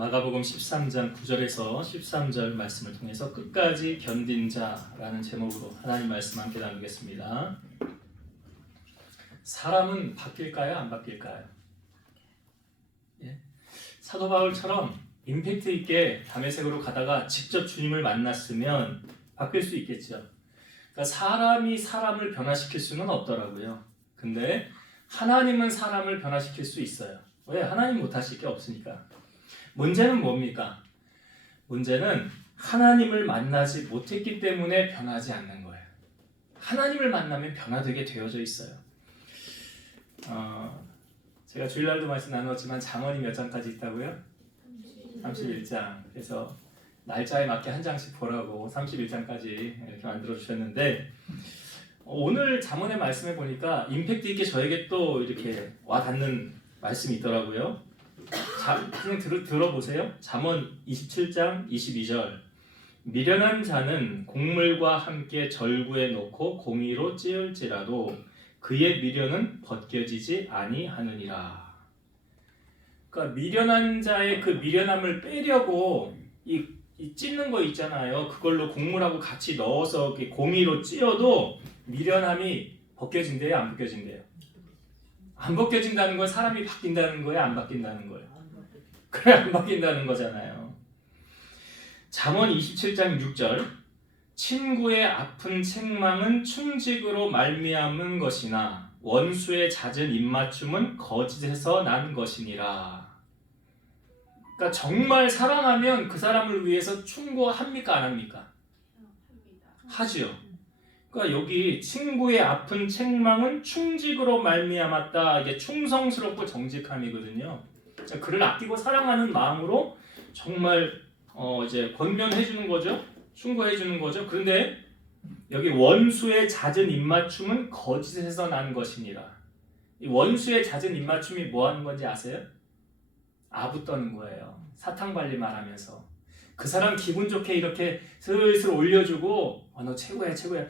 마가복음 13장 9절에서 13절 말씀을 통해서 끝까지 견딘 자라는 제목으로 하나님 말씀 함께 나누겠습니다. 사람은 바뀔까요? 안 바뀔까요? 사도 바울처럼 임팩트 있게 다메섹으로 가다가 직접 주님을 만났으면 바뀔 수 있겠죠. 그러니까 사람이 사람을 변화시킬 수는 없더라고요. 근데 하나님은 사람을 변화시킬 수 있어요. 왜? 하나님 못하실 게 없으니까. 문제는 뭡니까? 문제는 하나님을 만나지 못했기 때문에 변하지 않는 거예요. 하나님을 만나면 변화되게 되어져 있어요. 제가 주일날도 말씀 나눴지만 잠언이 몇 장까지 있다고요? 31장. 그래서 날짜에 맞게 한 장씩 보라고 31장까지 이렇게 만들어 주셨는데, 오늘 잠언의 말씀에 보니까 임팩트 있게 저에게 또 이렇게 와 닿는 말씀이 있더라고요. 그냥 들어보세요. 잠언 27장 22절. 미련한 자는 곡물과 함께 절구에 놓고 공의로 찌을지라도 그의 미련은 벗겨지지 아니하느니라. 그러니까 미련한 자의 그 미련함을 빼려고 이 찢는 거 있잖아요. 그걸로 곡물하고 같이 넣어서 공의로 찌어도 미련함이 벗겨진대요, 안 벗겨진대요? 안 벗겨진다는 건 사람이 바뀐다는 거예요, 안 바뀐다는 거예요? 그래, 안 바뀐다는 거잖아요. 잠언 27장 6절. 친구의 아픈 책망은 충직으로 말미암은 것이나 원수의 잦은 입맞춤은 거짓에서 난 것이니라. 그러니까 정말 사랑하면 그 사람을 위해서 충고합니까, 안 합니까? 하지요. 그러니까 여기 친구의 아픈 책망은 충직으로 말미암았다. 이게 충성스럽고 정직함이거든요. 그를 아끼고 사랑하는 마음으로 정말 이제 권면해 주는 거죠. 충고해 주는 거죠. 그런데 여기 원수의 잦은 입맞춤은 거짓에서 난 것이니라. 이 원수의 잦은 입맞춤이 뭐 하는 건지 아세요? 아부 떠는 거예요. 사탕발리 말하면서 그 사람 기분 좋게 이렇게 슬슬 올려주고 너 최고야 최고야.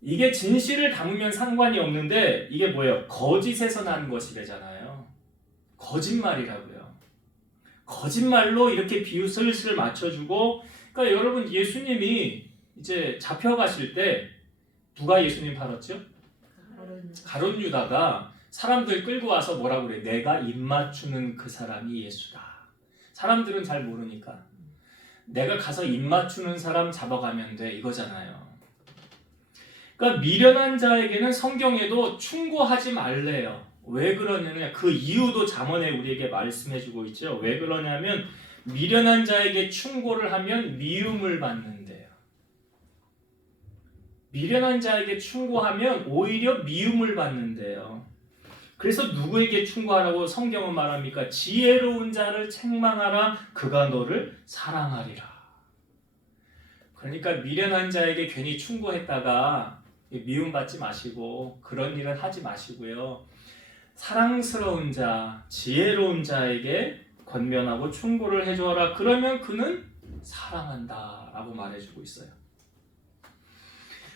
이게 진실을 담으면 상관이 없는데 이게 뭐예요? 거짓에서 난 것이래잖아요. 거짓말이라고요. 거짓말로 이렇게 비유 슬슬 맞춰주고, 그러니까 여러분 예수님이 이제 잡혀가실 때 누가 예수님 팔았죠? 가룟 유다가 사람들 끌고 와서 뭐라고 그래? 내가 입맞추는 그 사람이 예수다. 사람들은 잘 모르니까 내가 가서 입맞추는 사람 잡아가면 돼 이거잖아요. 그러니까 미련한 자에게는 성경에도 충고하지 말래요. 왜 그러냐면 그 이유도 잠언에 우리에게 말씀해주고 있죠. 왜 그러냐면 미련한 자에게 충고를 하면 미움을 받는데요. 미련한 자에게 충고하면 오히려 미움을 받는데요. 그래서 누구에게 충고하라고 성경은 말합니까? 지혜로운 자를 책망하라. 그가 너를 사랑하리라. 그러니까 미련한 자에게 괜히 충고했다가 미움받지 마시고 그런 일은 하지 마시고요. 사랑스러운 자, 지혜로운 자에게 권면하고 충고를 해줘라. 그러면 그는 사랑한다 라고 말해주고 있어요.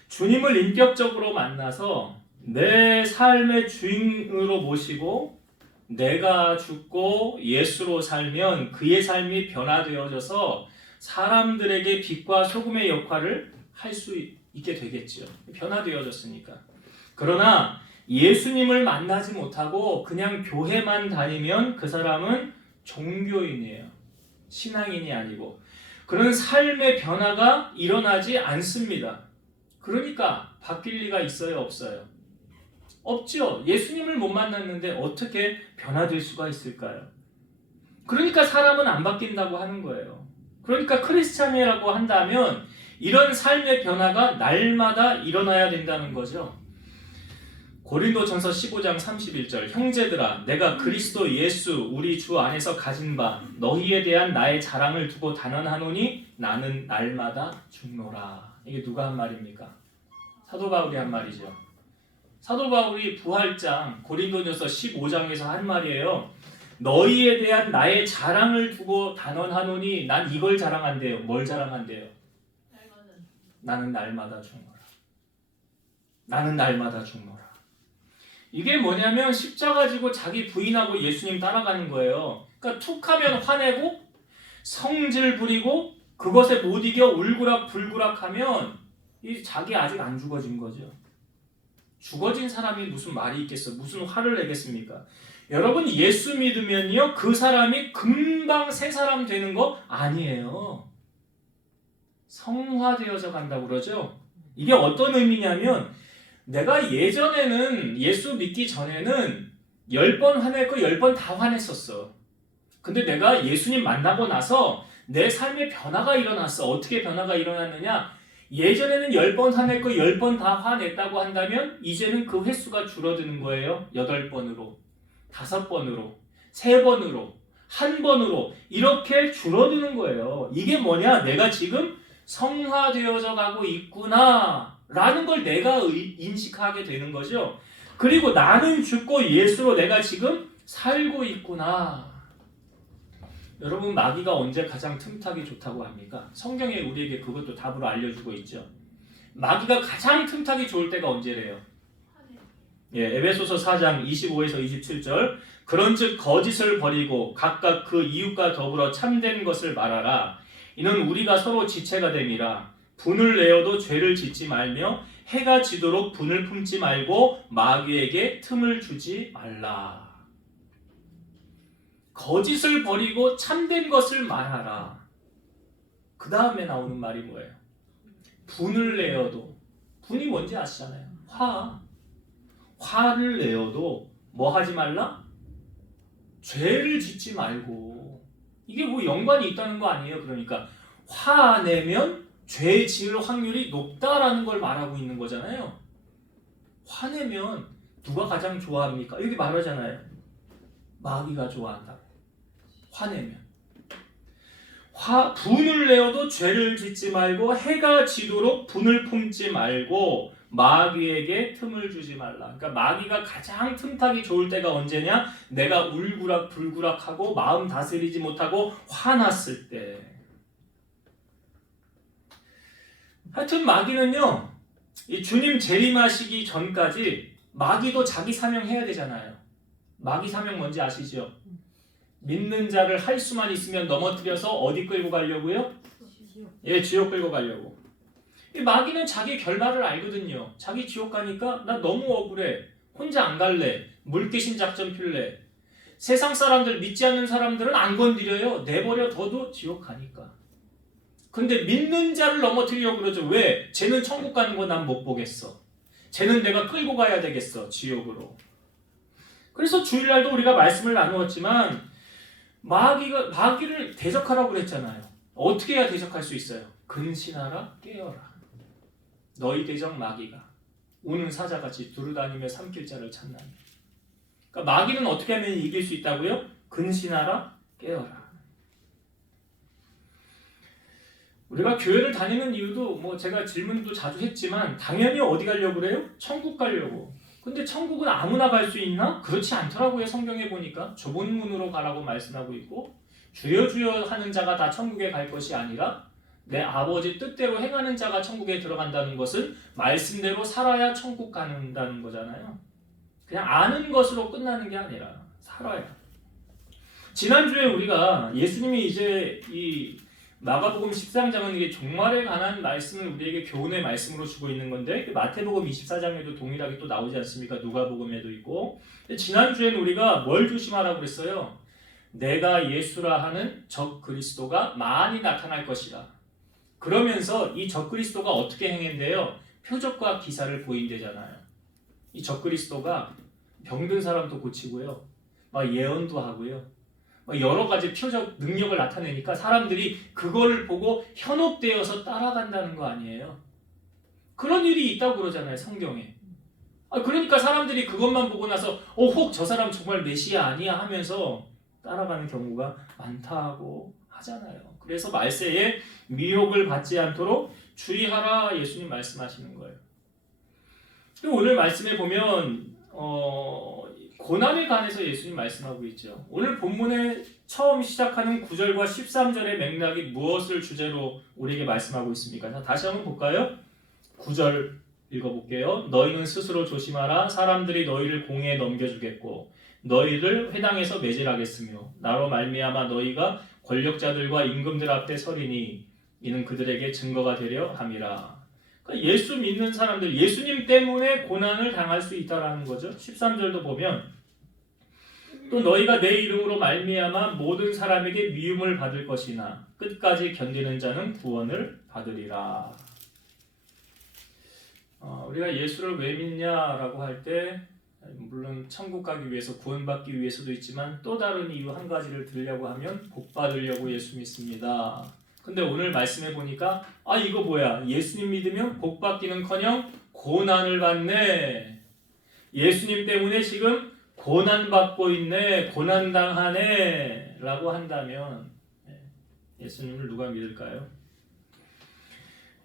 주님을 인격적으로 만나서 내 삶의 주인으로 모시고 내가 죽고 예수로 살면 그의 삶이 변화되어져서 사람들에게 빛과 소금의 역할을 할 수 있게 되겠죠. 변화되어졌으니까. 그러나 예수님을 만나지 못하고 그냥 교회만 다니면 그 사람은 종교인이에요. 신앙인이 아니고. 그런 삶의 변화가 일어나지 않습니다. 그러니까 바뀔 리가 있어요, 없어요? 없죠. 예수님을 못 만났는데 어떻게 변화될 수가 있을까요? 그러니까 사람은 안 바뀐다고 하는 거예요. 그러니까 크리스찬이라고 한다면 이런 삶의 변화가 날마다 일어나야 된다는 거죠. 고린도전서 15장 31절. 형제들아 내가 그리스도 예수 우리 주 안에서 가진 바 너희에 대한 나의 자랑을 두고 단언하노니 나는 날마다 죽노라. 이게 누가 한 말입니까? 사도 바울이 한 말이죠. 사도 바울이 부활장 고린도전서 15장에서 한 말이에요. 너희에 대한 나의 자랑을 두고 단언하노니 난 이걸 자랑한대요. 뭘 자랑한대요? 나는 날마다 죽노라. 나는 날마다 죽노라. 이게 뭐냐면 십자가 지고 자기 부인하고 예수님 따라가는 거예요. 그러니까 툭하면 화내고 성질 부리고 그것에 못 이겨 울그락불그락하면 이 자기 아직 안 죽어진 거죠. 죽어진 사람이 무슨 말이 있겠어? 무슨 화를 내겠습니까? 여러분 예수 믿으면요 그 사람이 금방 새 사람 되는 거 아니에요. 성화되어져 간다고 그러죠. 이게 어떤 의미냐면 내가 예전에는 예수 믿기 전에는 10번 화냈고 10번 다 화냈었어. 근데 내가 예수님 만나고 나서 내 삶에 변화가 일어났어. 어떻게 변화가 일어났느냐? 예전에는 10번 화냈고 10번 다 화냈다고 한다면 이제는 그 횟수가 줄어드는 거예요. 8번으로, 5번으로, 3번으로, 1번으로 이렇게 줄어드는 거예요. 이게 뭐냐? 내가 지금 성화되어져 가고 있구나 라는 걸 내가 인식하게 되는 거죠. 그리고 나는 죽고 예수로 내가 지금 살고 있구나. 여러분 마귀가 언제 가장 틈타기 좋다고 합니까? 성경에 우리에게 그것도 답으로 알려주고 있죠. 마귀가 가장 틈타기 좋을 때가 언제래요? 에베소서 4장 25에서 27절 그런즉 거짓을 버리고 각각 그 이웃과 더불어 참된 것을 말하라. 이는 우리가 서로 지체가 됨이라. 분을 내어도 죄를 짓지 말며 해가 지도록 분을 품지 말고 마귀에게 틈을 주지 말라. 거짓을 버리고 참된 것을 말하라. 그 다음에 나오는 말이 뭐예요? 분을 내어도. 분이 뭔지 아시잖아요. 화를 내어도 뭐 하지 말라? 죄를 짓지 말고. 이게 뭐 연관이 있다는 거 아니에요. 그러니까 화내면 죄 지을 확률이 높다라는 걸 말하고 있는 거잖아요. 화내면 누가 가장 좋아합니까? 여기 말하잖아요. 마귀가 좋아한다고. 화내면. 분을 내어도 죄를 짓지 말고 해가 지도록 분을 품지 말고 마귀에게 틈을 주지 말라. 그러니까 마귀가 가장 틈타기 좋을 때가 언제냐? 내가 울그락불그락하고 마음 다스리지 못하고 화났을 때. 하여튼 마귀는요, 이 주님 재림하시기 전까지 마귀도 자기 사명해야 되잖아요. 마귀 사명 뭔지 아시죠? 믿는 자를 할 수만 있으면 넘어뜨려서 어디 끌고 가려고요? 지옥 끌고 가려고. 이 마귀는 자기 결말을 알거든요. 자기 지옥 가니까 나 너무 억울해. 혼자 안 갈래. 물귀신 작전 필래. 세상 사람들 믿지 않는 사람들은 안 건드려요. 내버려 둬도 지옥 가니까. 근데 믿는 자를 넘어뜨리려고 그러죠. 왜? 쟤는 천국 가는 거 난 못 보겠어. 쟤는 내가 끌고 가야 되겠어. 지옥으로. 그래서 주일날도 우리가 말씀을 나누었지만 마귀를 대적하라고 그랬잖아요. 어떻게 해야 대적할 수 있어요? 근신하라 깨어라. 너희 대적 마귀가 우는 사자같이 두루다니며 삼킬 자를 찾나니. 그러니까 마귀는 어떻게 하면 이길 수 있다고요? 근신하라 깨어라. 우리가 교회를 다니는 이유도 뭐 제가 질문도 자주 했지만 당연히 어디 가려고 그래요? 천국 가려고. 근데 천국은 아무나 갈 수 있나? 그렇지 않더라고요. 성경에 보니까 좁은 문으로 가라고 말씀하고 있고 주여 주여 하는 자가 다 천국에 갈 것이 아니라 내 아버지 뜻대로 행하는 자가 천국에 들어간다는 것은 말씀대로 살아야 천국 간다는 거잖아요. 그냥 아는 것으로 끝나는 게 아니라 살아야. 지난주에 우리가 예수님이 이제 이 마가복음 13장은 이게 종말에 관한 말씀을 우리에게 교훈의 말씀으로 주고 있는 건데 마태복음 24장에도 동일하게 또 나오지 않습니까? 누가복음에도 있고. 지난주에는 우리가 뭘 조심하라고 그랬어요? 내가 예수라 하는 적 그리스도가 많이 나타날 것이다. 그러면서 이 적 그리스도가 어떻게 행한대요? 표적과 기사를 보인대잖아요. 이 적 그리스도가 병든 사람도 고치고요. 막 예언도 하고요. 여러 가지 표적 능력을 나타내니까 사람들이 그거를 보고 현혹되어서 따라간다는 거 아니에요. 그런 일이 있다고 그러잖아요. 성경에. 그러니까 사람들이 그것만 보고 나서 혹 저 사람 정말 메시아 아니야 하면서 따라가는 경우가 많다고 하잖아요. 그래서 말세에 미혹을 받지 않도록 주의하라 예수님 말씀하시는 거예요. 오늘 말씀에 보면 고난에 관해서 예수님 말씀하고 있죠. 오늘 본문에 처음 시작하는 9절과 13절의 맥락이 무엇을 주제로 우리에게 말씀하고 있습니까? 자, 다시 한번 볼까요? 9절 읽어볼게요. 너희는 스스로 조심하라. 사람들이 너희를 공회에 넘겨주겠고 너희를 회당에서 매질하겠으며 나로 말미암아 너희가 권력자들과 임금들 앞에 서리니 이는 그들에게 증거가 되려 함이라. 그러니까 예수 믿는 사람들, 예수님 때문에 고난을 당할 수 있다라는 거죠. 13절도 보면 또 너희가 내 이름으로 말미암아 모든 사람에게 미움을 받을 것이나 끝까지 견디는 자는 구원을 받으리라. 우리가 예수를 왜 믿냐라고 할 때 물론 천국 가기 위해서 구원받기 위해서도 있지만 또 다른 이유 한 가지를 들으려고 하면 복 받으려고 예수 믿습니다. 근데 오늘 말씀해 보니까 이거 뭐야? 예수님 믿으면 복 받기는커녕 고난을 받네. 예수님 때문에 지금 고난받고 있네. 고난당하네. 라고 한다면 예수님을 누가 믿을까요?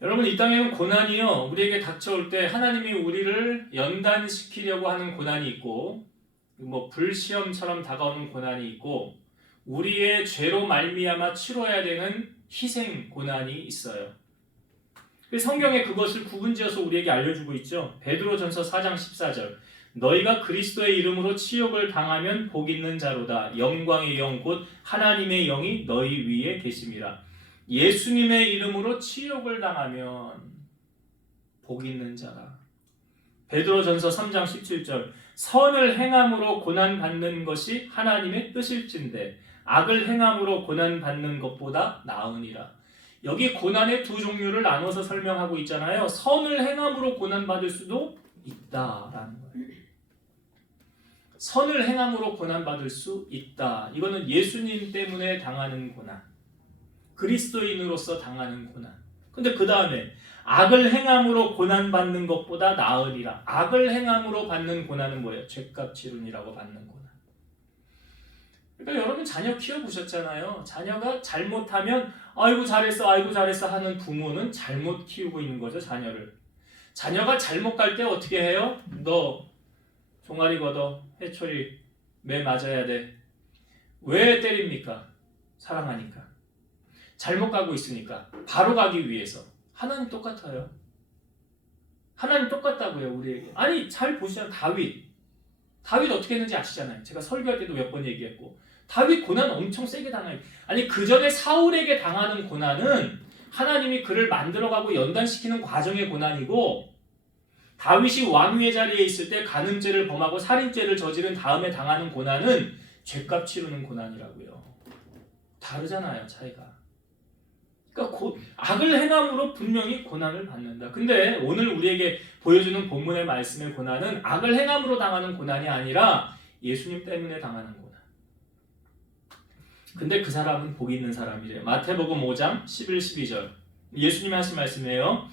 여러분 이 땅에는 고난이요. 우리에게 닥쳐올 때 하나님이 우리를 연단시키려고 하는 고난이 있고 불시험처럼 다가오는 고난이 있고 우리의 죄로 말미암아 치러야 되는 희생 고난이 있어요. 성경에 그것을 구분지어서 우리에게 알려주고 있죠. 베드로전서 4장 14절 너희가 그리스도의 이름으로 치욕을 당하면 복 있는 자로다. 영광의 영 곧 하나님의 영이 너희 위에 계심이라. 예수님의 이름으로 치욕을 당하면 복 있는 자라. 베드로전서 3장 17절 선을 행함으로 고난받는 것이 하나님의 뜻일진데 악을 행함으로 고난받는 것보다 나으니라. 여기 고난의 두 종류를 나눠서 설명하고 있잖아요. 선을 행함으로 고난받을 수도 있다라는 거예요. 선을 행함으로 고난받을 수 있다. 이거는 예수님 때문에 당하는 고난, 그리스도인으로서 당하는 고난. 근데 그 다음에 악을 행함으로 고난받는 것보다 나으리라. 악을 행함으로 받는 고난은 뭐예요? 죄값 치르니라고 받는 고난. 그러니까 여러분 자녀 키워보셨잖아요. 자녀가 잘못하면 아이고 잘했어 하는 부모는 잘못 키우고 있는 거죠. 자녀를. 자녀가 잘못 갈 때 어떻게 해요? 너 종아리 걷어, 해초리 매 맞아야 돼. 왜 때립니까? 사랑하니까. 잘못 가고 있으니까. 바로 가기 위해서. 하나님 똑같아요. 하나님 똑같다고요, 우리에게. 아니 잘 보시잖아요. 다윗 어떻게 했는지 아시잖아요. 제가 설교할 때도 몇 번 얘기했고 다윗 고난 엄청 세게 당해요. 아니 그 전에 사울에게 당하는 고난은 하나님이 그를 만들어가고 연단시키는 과정의 고난이고 다윗이 왕위의 자리에 있을 때 간음죄를 범하고 살인죄를 저지른 다음에 당하는 고난은 죄값 치르는 고난이라고요. 다르잖아요, 차이가. 그러니까 악을 행함으로 분명히 고난을 받는다. 근데 오늘 우리에게 보여주는 본문의 말씀의 고난은 악을 행함으로 당하는 고난이 아니라 예수님 때문에 당하는 고난. 근데 그 사람은 복 있는 사람이래요. 마태복음 5장 11, 12절 예수님이 하신 말씀이에요.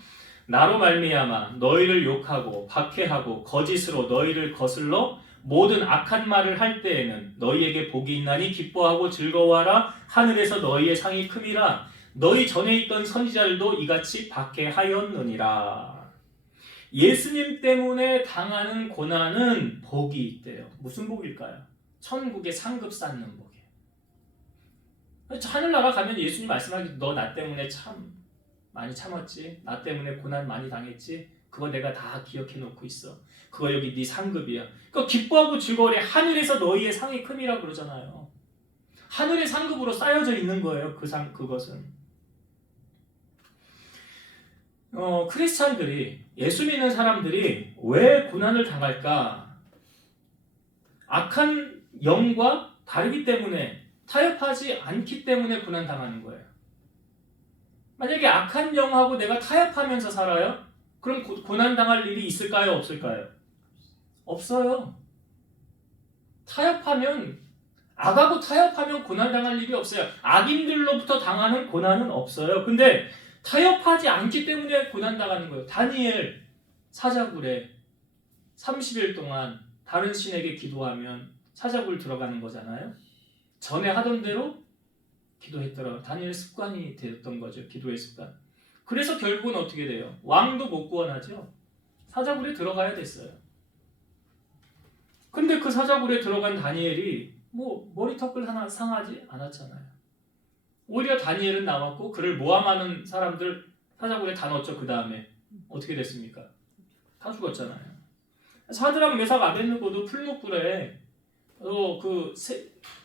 나로 말미암아 너희를 욕하고 박해하고 거짓으로 너희를 거슬러 모든 악한 말을 할 때에는 너희에게 복이 있나니 기뻐하고 즐거워하라. 하늘에서 너희의 상이 큼이라. 너희 전에 있던 선지자들도 이같이 박해하였느니라. 예수님 때문에 당하는 고난은 복이 있대요. 무슨 복일까요? 천국의 상급 쌓는 복이에요. 하늘나라 가면 예수님 말씀하기 너 나 때문에 참 많이 참았지. 나 때문에 고난 많이 당했지. 그거 내가 다 기억해 놓고 있어. 그거 여기 네 상급이야. 그러니까 기뻐하고 즐거워해. 하늘에서 너희의 상이 큼이라고 그러잖아요. 하늘의 상급으로 쌓여져 있는 거예요. 그것은. 크리스찬들이, 예수 믿는 사람들이 왜 고난을 당할까? 악한 영과 다르기 때문에, 타협하지 않기 때문에 고난 당하는 거예요. 만약에 악한 영하고 내가 타협하면서 살아요? 그럼 고난 당할 일이 있을까요? 없을까요? 없어요. 악하고 타협하면 고난 당할 일이 없어요. 악인들로부터 당하는 고난은 없어요. 근데 타협하지 않기 때문에 고난 당하는 거예요. 다니엘 사자굴에 30일 동안 다른 신에게 기도하면 사자굴 들어가는 거잖아요. 전에 하던 대로 기도했더라고요. 다니엘 습관이 되었던 거죠. 기도의 습관. 그래서 결국은 어떻게 돼요? 왕도 못 구원하죠. 사자굴에 들어가야 됐어요. 근데 그 사자굴에 들어간 다니엘이 머리턱을 하나 상하지 않았잖아요. 오히려 다니엘은 남았고 그를 모함하는 사람들 사자굴에 다 넣었죠. 그 다음에 어떻게 됐습니까? 다 죽었잖아요. 사드락 메삭 아벳느고도 풀무불에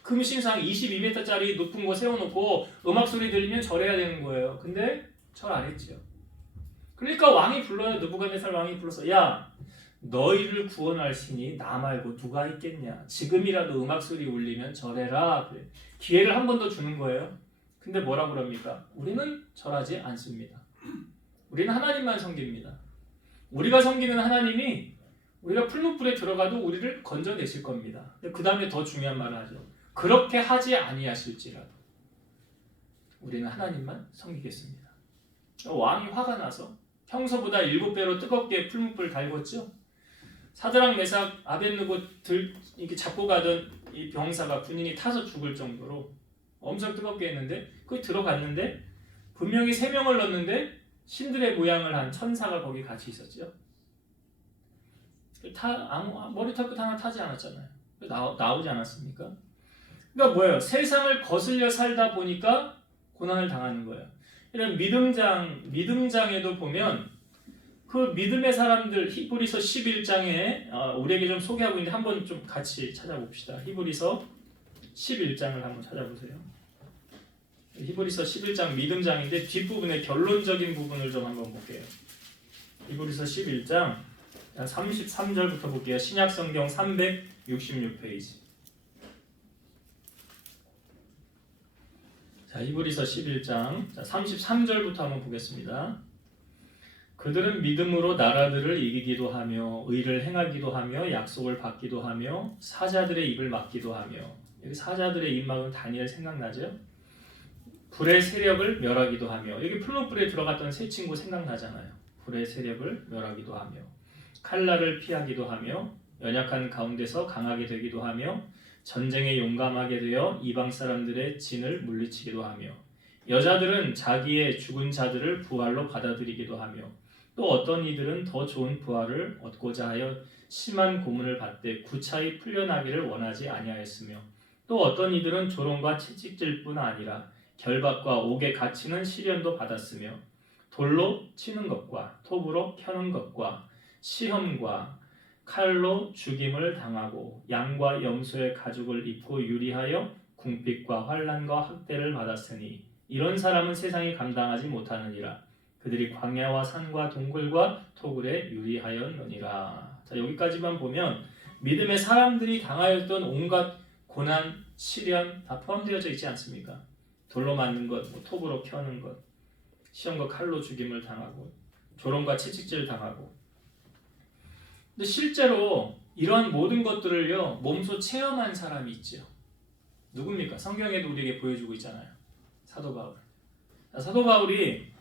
금신상 22m짜리 높은 거 세워놓고 음악 소리 들리면 절해야 되는 거예요. 근데 절 안 했죠. 그러니까 왕이 불러요. 느부갓네살 왕이 불러서 야, 너희를 구원할 신이 나 말고 누가 있겠냐. 지금이라도 음악 소리 울리면 절해라. 그래. 기회를 한 번 더 주는 거예요. 근데 뭐라고 그럽니까? 우리는 절하지 않습니다. 우리는 하나님만 섬깁니다. 우리가 섬기는 하나님이 우리가 풀무불에 들어가도 우리를 건져내실 겁니다. 그 다음에 더 중요한 말을 하죠. 그렇게 하지 아니하실지라도 우리는 하나님만 섬기겠습니다. 왕이 화가 나서 평소보다 7배로 뜨겁게 풀무불 달궜죠. 사드락 메삭 아벳느고 이렇게 잡고 가던 이 병사가 군인이 타서 죽을 정도로 엄청 뜨겁게 했는데 거기 들어갔는데 분명히 3명을 넣었는데 신들의 모양을 한 천사가 거기 같이 있었죠. 머리털 끝 하나 타지 않았잖아요. 나오지 않았습니까? 그러니까 뭐예요? 세상을 거슬려 살다 보니까 고난을 당하는 거예요. 이런 믿음장에도 보면 그 믿음의 사람들 히브리서 11장에 우리에게 좀 소개하고 있는데 한번 좀 같이 찾아봅시다. 히브리서 11장을 한번 찾아보세요. 히브리서 11장 믿음장인데 뒷부분의 결론적인 부분을 좀 한번 볼게요. 히브리서 11장 33절부터 볼게요. 신약성경 366페이지. 자, 히브리서 11장 33절부터 한번 보겠습니다. 그들은 믿음으로 나라들을 이기기도 하며 의를 행하기도 하며 약속을 받기도 하며 사자들의 입을 막기도 하며, 여기 사자들의 입 막은 다니엘 생각나죠? 불의 세력을 멸하기도 하며, 여기 풀무불에 들어갔던 세 친구 생각나잖아요. 불의 세력을 멸하기도 하며 칼날을 피하기도 하며 연약한 가운데서 강하게 되기도 하며 전쟁에 용감하게 되어 이방 사람들의 진을 물리치기도 하며 여자들은 자기의 죽은 자들을 부활로 받아들이기도 하며 또 어떤 이들은 더 좋은 부활을 얻고자 하여 심한 고문을 받되 구차히 풀려나기를 원하지 아니하였으며 또 어떤 이들은 조롱과 채찍질뿐 아니라 결박과 옥에 갇히는 시련도 받았으며 돌로 치는 것과 톱으로 켜는 것과 시험과 칼로 죽임을 당하고 양과 염소의 가죽을 입고 유리하여 궁핍과 환난과 학대를 받았으니 이런 사람은 세상이 감당하지 못하느니라. 그들이 광야와 산과 동굴과 토굴에 유리하였느니라. 자, 여기까지만 보면 믿음의 사람들이 당하였던 온갖 고난, 시련 다 포함되어져 있지 않습니까? 돌로 맞는 것, 톱으로 켜는 것, 시험과 칼로 죽임을 당하고 조롱과 채찍질 당하고. 근데 실제로 이러한 모든 것들을요 몸소 체험한 사람이 있죠. 누굽니까? 성경에도 우리에게 보여주고 있잖아요. 사도 바울. 사도 바울이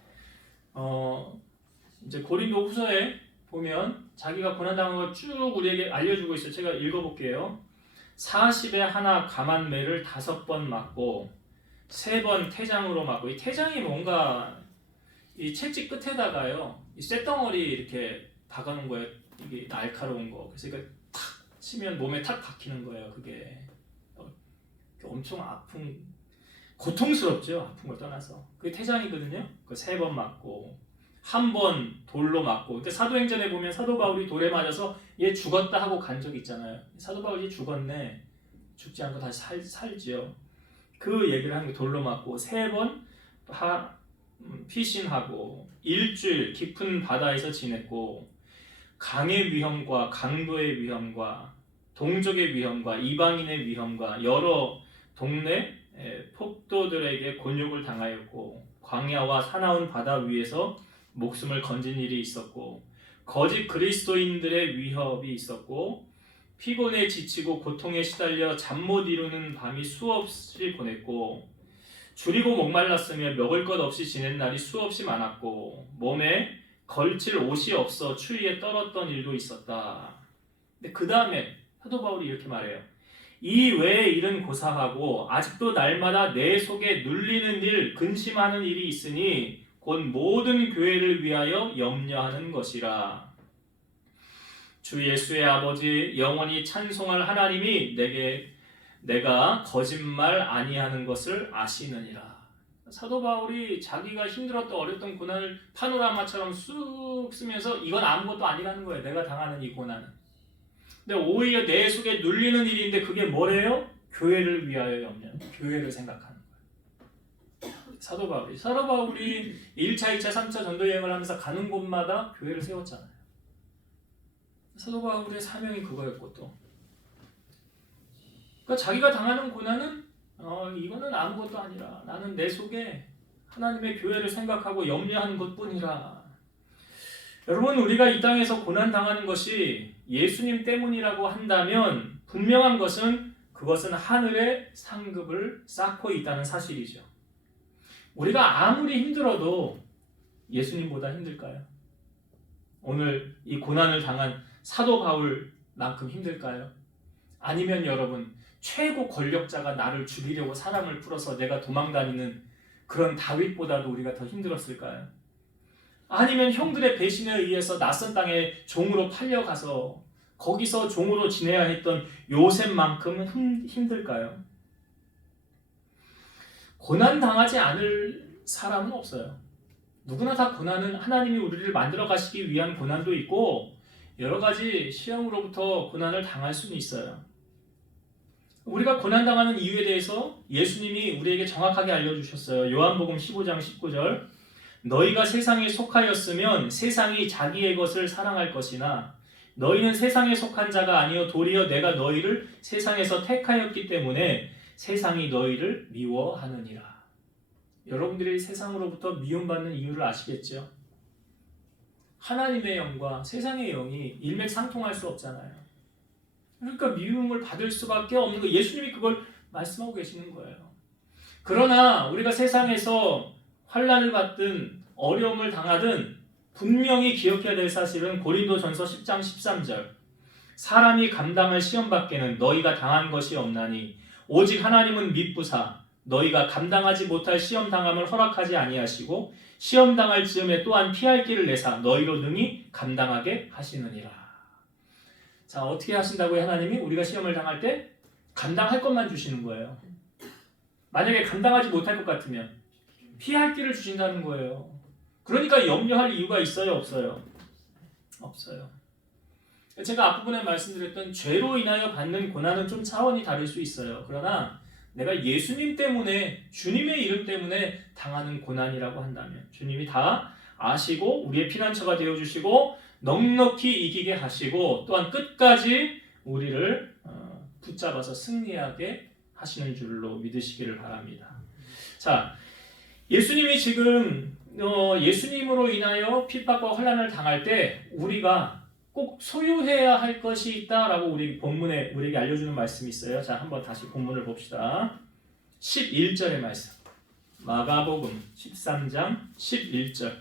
이제 고린도 후서에 보면 자기가 고난당한 걸 쭉 우리에게 알려주고 있어요. 제가 읽어볼게요. 40에 하나 감한 매를 5번 맞고 3번 태장으로 맞고, 이 태장이 뭔가 이 채찍 끝에다가요 이 쇳덩어리 이렇게 박아놓은 거예요. 이게 날카로운 거. 그래서 이거 탁 치면 몸에 탁 박히는 거예요. 그게 엄청 아픈, 고통스럽죠. 아픈 걸 떠나서. 그게 태장이거든요. 그 3번 맞고 1번 돌로 맞고. 그러니까 사도행전에 보면 사도 바울이 돌에 맞아서 얘 죽었다 하고 간 적이 있잖아요. 사도 바울이 죽었네. 죽지 않고 다시 살지요. 그 얘기를 하는 게 돌로 맞고 3번 피신하고 일주일 깊은 바다에서 지냈고 강의 위험과 강도의 위험과 동족의 위험과 이방인의 위험과 여러 동네 폭도들에게 곤욕을 당하였고 광야와 사나운 바다 위에서 목숨을 건진 일이 있었고 거짓 그리스도인들의 위협이 있었고 피곤에 지치고 고통에 시달려 잠 못 이루는 밤이 수없이 보냈고 줄이고 목말랐으며 먹을 것 없이 지낸 날이 수없이 많았고 몸에 걸칠 옷이 없어 추위에 떨었던 일도 있었다. 근데 그 다음에 사도 바울이 이렇게 말해요. 이 외에 일은 고사하고 아직도 날마다 내 속에 눌리는 일, 근심하는 일이 있으니 곧 모든 교회를 위하여 염려하는 것이라. 주 예수의 아버지 영원히 찬송할 하나님이 내가 거짓말 아니하는 것을 아시느니라. 사도 바울이 자기가 힘들었던 어렸던 고난을 파노라마처럼 쑥 쓰면서 이건 아무것도 아니라는 거예요. 내가 당하는 이 고난은. 근데 오히려 내 속에 눌리는 일인데 그게 뭐래요? 교회를 위하여 염려, 교회를 생각하는 거예요. 사도 바울이 1차, 2차, 3차 전도 여행을 하면서 가는 곳마다 교회를 세웠잖아요. 사도 바울의 사명이 그거였고 또 그러니까 자기가 당하는 고난은 이거는 아무것도 아니라 나는 내 속에 하나님의 교회를 생각하고 염려하는 것뿐이라. 여러분, 우리가 이 땅에서 고난당하는 것이 예수님 때문이라고 한다면 분명한 것은 그것은 하늘의 상급을 쌓고 있다는 사실이죠. 우리가 아무리 힘들어도 예수님보다 힘들까요? 오늘 이 고난을 당한 사도 바울만큼 힘들까요? 아니면 여러분, 최고 권력자가 나를 죽이려고 사람을 풀어서 내가 도망다니는 그런 다윗보다도 우리가 더 힘들었을까요? 아니면 형들의 배신에 의해서 낯선 땅에 종으로 팔려가서 거기서 종으로 지내야 했던 요셉만큼 힘들까요? 고난당하지 않을 사람은 없어요. 누구나 다 고난은 하나님이 우리를 만들어 가시기 위한 고난도 있고 여러 가지 시험으로부터 고난을 당할 수는 있어요. 우리가 고난당하는 이유에 대해서 예수님이 우리에게 정확하게 알려주셨어요. 요한복음 15장 19절 너희가 세상에 속하였으면 세상이 자기의 것을 사랑할 것이나 너희는 세상에 속한 자가 아니요 도리어 내가 너희를 세상에서 택하였기 때문에 세상이 너희를 미워하느니라. 여러분들이 세상으로부터 미움받는 이유를 아시겠죠? 하나님의 영과 세상의 영이 일맥상통할 수 없잖아요. 그러니까 미움을 받을 수밖에 없는 거. 예수님이 그걸 말씀하고 계시는 거예요. 그러나 우리가 세상에서 환난을 받든 어려움을 당하든 분명히 기억해야 될 사실은 고린도전서 10장 13절 사람이 감당할 시험 밖에는 너희가 당한 것이 없나니 오직 하나님은 미쁘사 너희가 감당하지 못할 시험 당함을 허락하지 아니하시고 시험 당할 즈음에 또한 피할 길을 내사 너희로 능히 감당하게 하시느니라. 자, 어떻게 하신다고요? 하나님이 우리가 시험을 당할 때 감당할 것만 주시는 거예요. 만약에 감당하지 못할 것 같으면 피할 길을 주신다는 거예요. 그러니까 염려할 이유가 있어요? 없어요? 없어요. 제가 앞부분에 말씀드렸던 죄로 인하여 받는 고난은 좀 차원이 다를 수 있어요. 그러나 내가 예수님 때문에 주님의 이름 때문에 당하는 고난이라고 한다면 주님이 다 아시고 우리의 피난처가 되어주시고 넉넉히 이기게 하시고 또한 끝까지 우리를 붙잡아서 승리하게 하시는 줄로 믿으시기를 바랍니다. 자, 예수님이 지금 예수님으로 인하여 핍박과 환난을 당할 때 우리가 꼭 소유해야 할 것이 있다라고 우리 본문에 우리에게 알려주는 말씀이 있어요. 자, 한번 다시 본문을 봅시다. 11절의 말씀. 마가복음 13장 11절.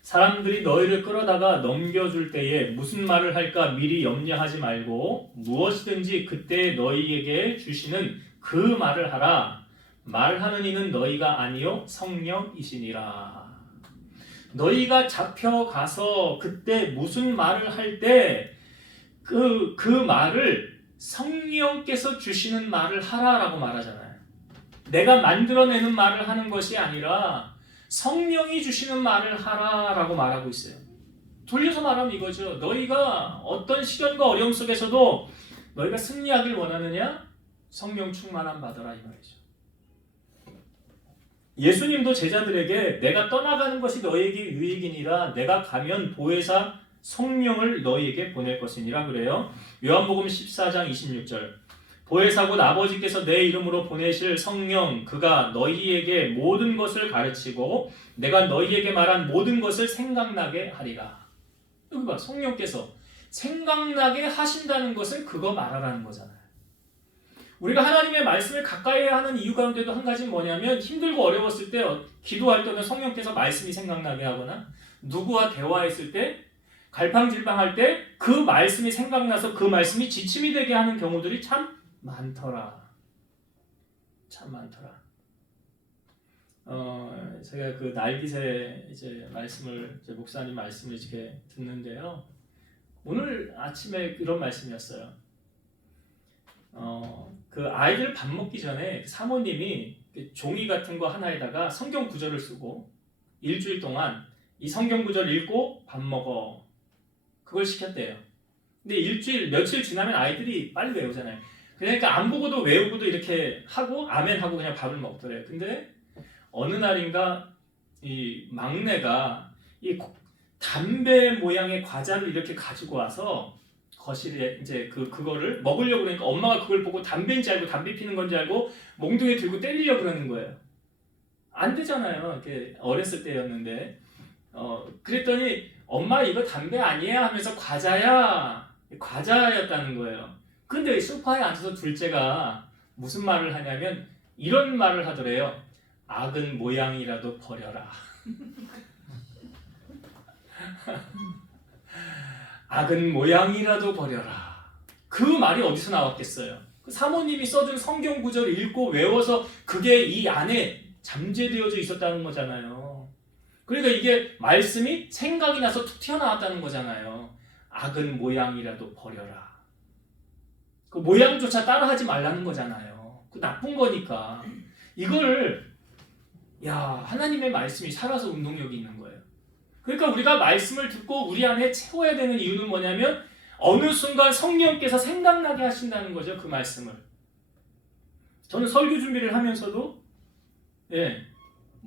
사람들이 너희를 끌어다가 넘겨줄 때에 무슨 말을 할까 미리 염려하지 말고 무엇이든지 그때 너희에게 주시는 그 말을 하라. 말하는 이는 너희가 아니요 성령이시니라. 너희가 잡혀가서 그때 무슨 말을 할 때 그 말을 성령께서 주시는 말을 하라라고 말하잖아요. 내가 만들어내는 말을 하는 것이 아니라 성령이 주시는 말을 하라라고 말하고 있어요. 돌려서 말하면 이거죠. 너희가 어떤 시련과 어려움 속에서도 너희가 승리하길 원하느냐? 성령 충만함 받아라 이 말이죠. 예수님도 제자들에게 내가 떠나가는 것이 너희에게 유익이니라 내가 가면 보혜사 성령을 너희에게 보낼 것이니라 그래요. 요한복음 14장 26절 보혜사 곧 아버지께서 내 이름으로 보내실 성령 그가 너희에게 모든 것을 가르치고 내가 너희에게 말한 모든 것을 생각나게 하리라. 여기 봐, 성령께서 생각나게 하신다는 것은 그거 말하라는 거잖아요. 우리가 하나님의 말씀을 가까이 하는 이유 가운데도 한 가지는 뭐냐면 힘들고 어려웠을 때 기도할 때는 성령께서 말씀이 생각나게 하거나 누구와 대화했을 때 갈팡질팡할 때 그 말씀이 생각나서 그 말씀이 지침이 되게 하는 경우들이 참 많더라. 참 많더라. 제가 그 날기새 이제 말씀을 이제 목사님 말씀을 이렇게 듣는데요. 오늘 아침에 이런 말씀이었어요. 그 아이들 밥 먹기 전에 사모님이 종이 같은 거 하나에다가 성경 구절을 쓰고 일주일 동안 이 성경 구절 읽고 밥 먹어 그걸 시켰대요. 근데 일주일, 며칠 지나면 아이들이 빨리 외우잖아요. 그러니까 안 보고도 외우고도 이렇게 하고 아멘 하고 그냥 밥을 먹더래요. 근데 어느 날인가 이 막내가 이 담배 모양의 과자를 이렇게 가지고 와서 거실에 이제 그거를 먹으려고 그러니까 엄마가 그걸 보고 담배인지 알고 담배 피는 건지 알고 몽둥이 들고 때리려고 그러는 거예요. 안 되잖아요. 이렇게 어렸을 때였는데 그랬더니 엄마 이거 담배 아니야 하면서 과자였다는 거예요. 근데 소파에 앉아서 둘째가 무슨 말을 하냐면 이런 말을 하더래요. 악은 모양이라도 버려라. 악은 모양이라도 버려라. 그 말이 어디서 나왔겠어요? 그 사모님이 써준 성경 구절을 읽고 외워서 그게 이 안에 잠재되어져 있었다는 거잖아요. 그러니까 이게 말씀이 생각이 나서 툭 튀어나왔다는 거잖아요. 악은 모양이라도 버려라. 그 모양조차 따라하지 말라는 거잖아요. 그 나쁜 거니까. 이걸 하나님의 말씀이 살아서 운동력이 있는 거예요. 그러니까 우리가 말씀을 듣고 우리 안에 채워야 되는 이유는 뭐냐면 어느 순간 성령께서 생각나게 하신다는 거죠. 그 말씀을. 저는 설교 준비를 하면서도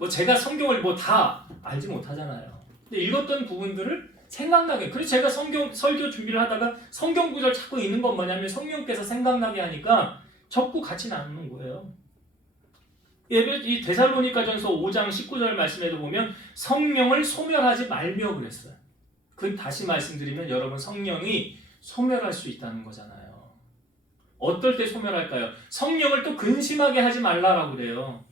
제가 성경을 다 알지 못하잖아요. 근데 읽었던 부분들을 생각나게. 그래서 제가 설교 준비를 하다가 성경 구절 찾고 있는 건 뭐냐면 성령께서 생각나게 하니까 적고 같이 나누는 거예요. 이 데살로니가전서 5장 19절 말씀에도 보면 성령을 소멸하지 말며 그랬어요. 다시 말씀드리면 여러분 성령이 소멸할 수 있다는 거잖아요. 어떨 때 소멸할까요? 성령을 또 근심하게 하지 말라라고 그래요.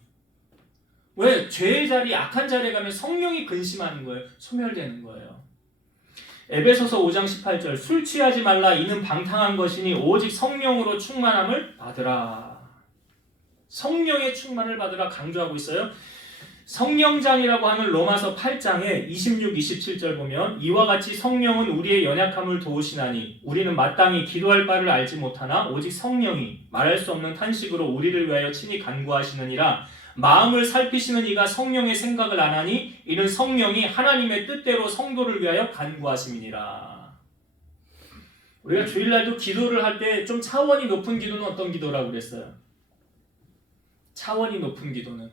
왜? 죄의 자리, 악한 자리에 가면 성령이 근심하는 거예요. 소멸되는 거예요. 에베소서 5장 18절 술 취하지 말라 이는 방탕한 것이니 오직 성령으로 충만함을 받으라. 성령의 충만을 받으라 강조하고 있어요. 성령장이라고 하는 로마서 8장에 26, 27절 보면 이와 같이 성령은 우리의 연약함을 도우시나니 우리는 마땅히 기도할 바를 알지 못하나 오직 성령이 말할 수 없는 탄식으로 우리를 위하여 친히 간구하시느니라. 마음을 살피시는 이가 성령의 생각을 안 하니 이는 성령이 하나님의 뜻대로 성도를 위하여 간구하심이니라. 우리가 주일날도 기도를 할 때 좀 차원이 높은 기도는 어떤 기도라고 그랬어요? 차원이 높은 기도는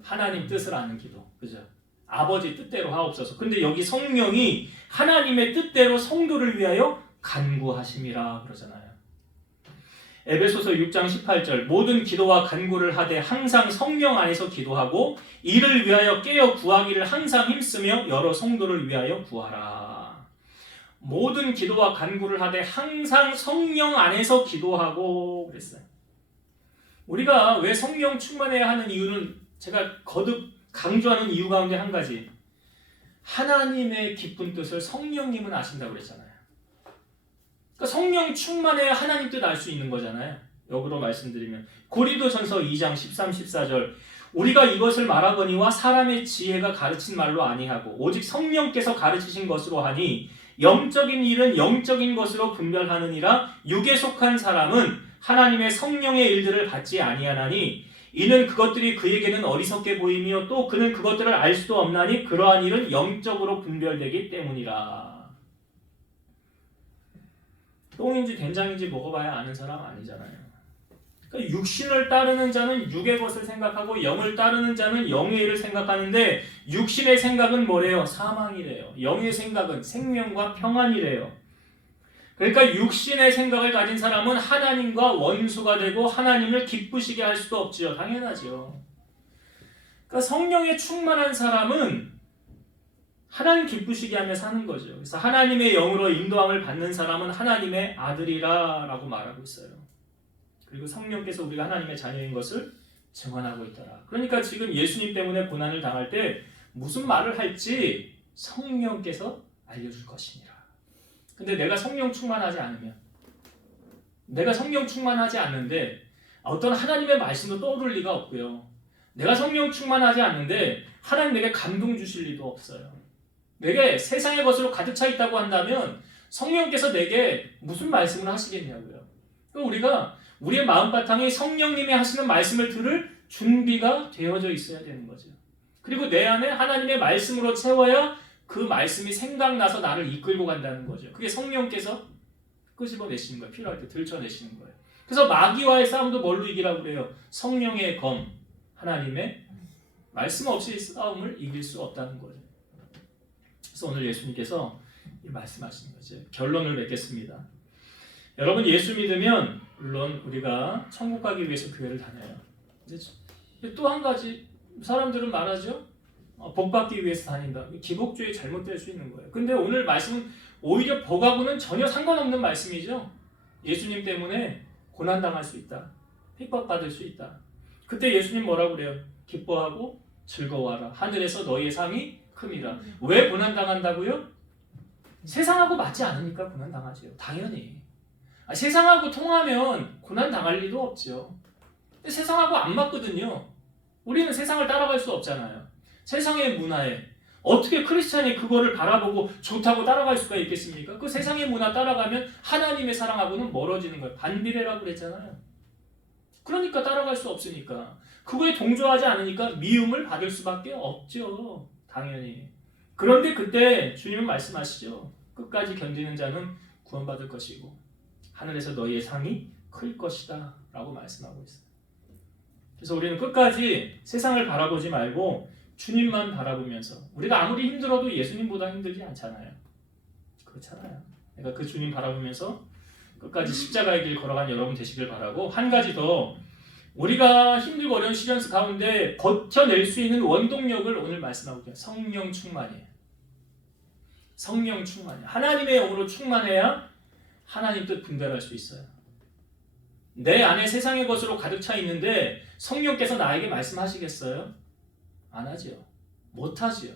하나님 뜻을 아는 기도. 그죠? 아버지 뜻대로 하옵소서. 근데 여기 성령이 하나님의 뜻대로 성도를 위하여 간구하심이라 그러잖아요. 에베소서 6장 18절 모든 기도와 간구를 하되 항상 성령 안에서 기도하고 이를 위하여 깨어 구하기를 항상 힘쓰며 여러 성도를 위하여 구하라. 모든 기도와 간구를 하되 항상 성령 안에서 기도하고 그랬어요. 우리가 왜 성령 충만해야 하는 이유는 제가 거듭 강조하는 이유 가운데 한 가지. 하나님의 깊은 뜻을 성령님은 아신다고 그랬잖아요. 그러니까 성령 충만해야 하나님 뜻 알 수 있는 거잖아요. 역으로 말씀드리면 고린도전서 2장 13, 14절 우리가 이것을 말하거니와 사람의 지혜가 가르친 말로 아니하고 오직 성령께서 가르치신 것으로 하니 영적인 일은 영적인 것으로 분별하느니라. 육에 속한 사람은 하나님의 성령의 일들을 받지 아니하나니 이는 그것들이 그에게는 어리석게 보이며 또 그는 그것들을 알 수도 없나니 그러한 일은 영적으로 분별되기 때문이라. 똥인지 된장인지 먹어봐야 아는 사람 아니잖아요. 그러니까 육신을 따르는 자는 육의 것을 생각하고 영을 따르는 자는 영의 일을 생각하는데 육신의 생각은 뭐래요? 사망이래요. 영의 생각은 생명과 평안이래요. 그러니까 육신의 생각을 가진 사람은 하나님과 원수가 되고 하나님을 기쁘시게 할 수도 없지요. 당연하죠. 그러니까 성령에 충만한 사람은 하나님 기쁘시게 하며 사는 거죠. 그래서 하나님의 영으로 인도함을 받는 사람은 하나님의 아들이라라고 말하고 있어요. 그리고 성령께서 우리가 하나님의 자녀인 것을 증언하고 있더라. 그러니까 지금 예수님 때문에 고난을 당할 때 무슨 말을 할지 성령께서 알려줄 것이니라. 근데 내가 성령 충만하지 않으면, 내가 성령 충만하지 않는데 어떤 하나님의 말씀도 떠오를 리가 없고요. 내가 성령 충만하지 않는데 하나님 내게 감동 주실 리도 없어요. 내게 세상의 것으로 가득 차 있다고 한다면 성령께서 내게 무슨 말씀을 하시겠냐고요. 우리가 우리의 마음바탕에 성령님이 하시는 말씀을 들을 준비가 되어져 있어야 되는 거죠. 그리고 내 안에 하나님의 말씀으로 채워야 그 말씀이 생각나서 나를 이끌고 간다는 거죠. 그게 성령께서 끄집어내시는 거예요. 필요할 때 들춰내시는 거예요. 그래서 마귀와의 싸움도 뭘로 이기라고 그래요? 성령의 검, 하나님의 말씀 없이 싸움을 이길 수 없다는 거예요. 그래서 오늘 예수님께서 말씀하시는 거죠. 결론을 맺겠습니다. 여러분, 예수 믿으면 물론 우리가 천국 가기 위해서 교회를 다녀요. 또 한 가지 사람들은 말하죠. 복 받기 위해서 다닌다. 기복주의 잘못될 수 있는 거예요. 근데 오늘 말씀은 오히려 복하고는 전혀 상관없는 말씀이죠. 예수님 때문에 고난당할 수 있다. 핍박받을 수 있다. 그때 예수님 뭐라고 그래요? 기뻐하고 즐거워하라. 하늘에서 너희의 상이 큼이라. 왜 고난당한다고요? 세상하고 맞지 않으니까 고난당하죠. 당연히. 세상하고 통하면 고난당할 리도 없죠. 근데 세상하고 안 맞거든요. 우리는 세상을 따라갈 수 없잖아요. 세상의 문화에 어떻게 크리스찬이 그거를 바라보고 좋다고 따라갈 수가 있겠습니까? 그 세상의 문화 따라가면 하나님의 사랑하고는 멀어지는 거예요. 반비례라고 그랬잖아요. 그러니까 따라갈 수 없으니까. 그거에 동조하지 않으니까 미움을 받을 수밖에 없죠. 당연히. 그런데 그때 주님은 말씀하시죠. 끝까지 견디는 자는 구원받을 것이고 하늘에서 너희의 상이 클 것이다 라고 말씀하고 있어요. 그래서 우리는 끝까지 세상을 바라보지 말고 주님만 바라보면서, 우리가 아무리 힘들어도 예수님보다 힘들지 않잖아요. 그렇잖아요. 그러니까 그 주님 바라보면서 끝까지 십자가의 길 걸어간 여러분 되시길 바라고, 한 가지 더, 우리가 힘들고 어려운 시련 가운데 버텨낼 수 있는 원동력을 오늘 말씀하고 있어요. 성령 충만이에요. 성령 충만이에요. 하나님의 영으로 충만해야 하나님 뜻 분별할 수 있어요. 내 안에 세상의 것으로 가득 차 있는데 성령께서 나에게 말씀하시겠어요? 안 하지요. 못 하지요.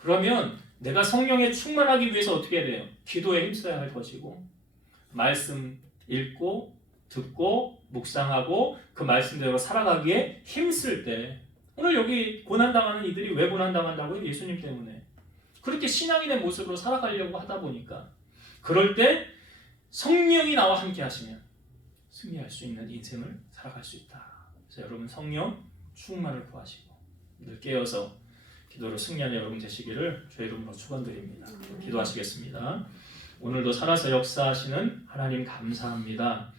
그러면 내가 성령에 충만하기 위해서 어떻게 해야 돼요? 기도에 힘써야 할 것이고, 말씀 읽고 듣고 묵상하고 그 말씀대로 살아가기에 힘쓸 때, 오늘 여기 고난당하는 이들이 왜 고난당한다고요? 예수님 때문에. 그렇게 신앙인의 모습으로 살아가려고 하다 보니까, 그럴 때 성령이 나와 함께 하시면 승리할 수 있는 인생을 살아갈 수 있다. 그래서 여러분 성령 충만을 구하시고 늘 깨어서 기도로 승리하는 여러분 되시기를 주의 이름으로 축원드립니다. 기도하시겠습니다. 오늘도 살아서 역사하시는 하나님 감사합니다.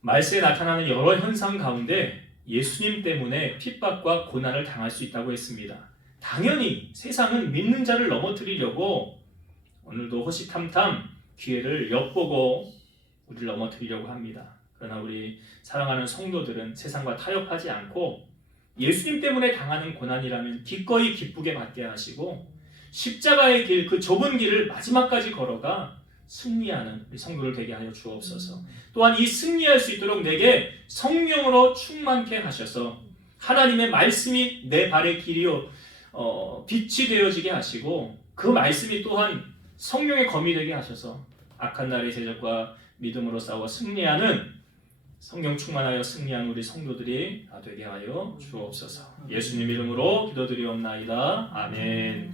말세에 나타나는 여러 현상 가운데 예수님 때문에 핍박과 고난을 당할 수 있다고 했습니다. 당연히 세상은 믿는 자를 넘어뜨리려고 오늘도 호시탐탐 기회를 엿보고 우리를 넘어뜨리려고 합니다. 그러나 우리 사랑하는 성도들은 세상과 타협하지 않고 예수님 때문에 당하는 고난이라면 기꺼이 기쁘게 받게 하시고 십자가의 길, 그 좁은 길을 마지막까지 걸어가 승리하는 우리 성도를 되게 하여 주옵소서. 또한 이 승리할 수 있도록 내게 성령으로 충만케 하셔서 하나님의 말씀이 내 발의 길이요 빛이 되어지게 하시고, 그 말씀이 또한 성령의 검이 되게 하셔서 악한 날의 세력과 믿음으로 싸워 승리하는, 성령 충만하여 승리한 우리 성도들이 되게 하여 주옵소서. 예수님 이름으로 기도드리옵나이다. 아멘.